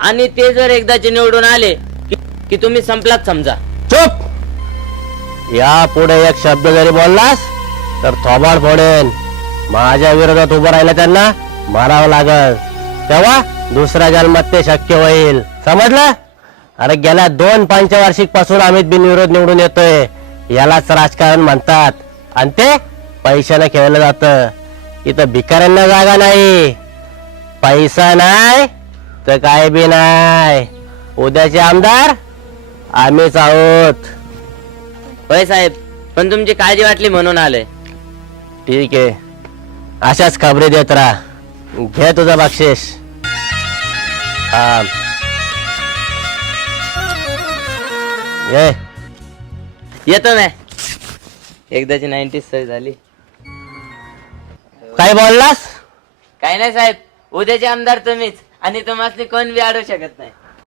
आणि ते जर एकदाचे निवडून आले की तुम्ही संपलाच समजा. चुप. या पुढे एक शब्द जरी बोललास तर थोबाड फोडेन. माझ्या विरोधात उभं राहिलं त्यांना मारावं लागल, तेव्हा दुसऱ्या जन्मात ते शक्य होईल, समजलं? अरे गेल्या 2 पंचवार्षिक पासून अमित बिनविरोध निवडून येतोय. यालाच राजकारण म्हणतात. आणि ते पैशाने खेळलं जातं. इथं भिकाऱ्यांना जागा नाही. पैसा नाही तर काय बी नाही. उद्याचे आमदार आम्हीच आहोत. होय साहेब, पण तुमची काळजी वाटली म्हणून आले. ठीक आहे, अशाच खबरी देत राहा. घे तुझं बक्षीस. हा ये. येतो ना. एकदाची 90 सही झाली. काय बोललास? काही नाही साहेब, उद्याचे आमदार तुम्हीच आणि तुम्हाला कोण बी अडवू शकत नाही.